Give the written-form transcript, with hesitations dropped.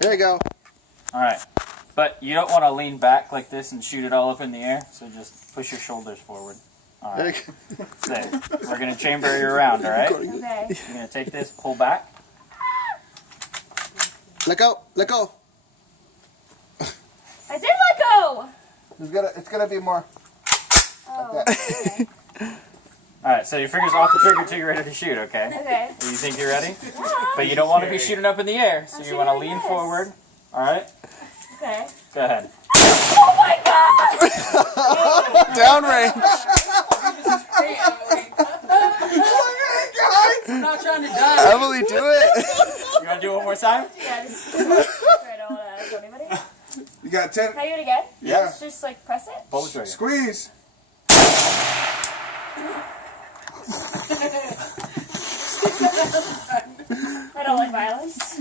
There you go. All right. But you don't want to lean back like this and shoot it all up in the air, so just push your shoulders forward. All There right. you go. There. We're going to chamber you around, all right? Okay. You're going to take this, pull back. Let go. Let go. I did let go! It's gonna be more. Oh, okay. All right, so your finger's off the trigger until you're ready to shoot, okay? Okay. You think you're ready? Yeah. But you don't want to be shooting up in the air, so I'm you want to shooting lean like this. forward. All right? Okay. Go ahead. Oh my god! Downrange. I'm not trying to die. Emily, do it. You want to do it one more time? Yeah, just I don't want to show anybody. You got 10. Can I do it again? Yeah. Just like press it? Pull the trigger. Squeeze. I don't like violence.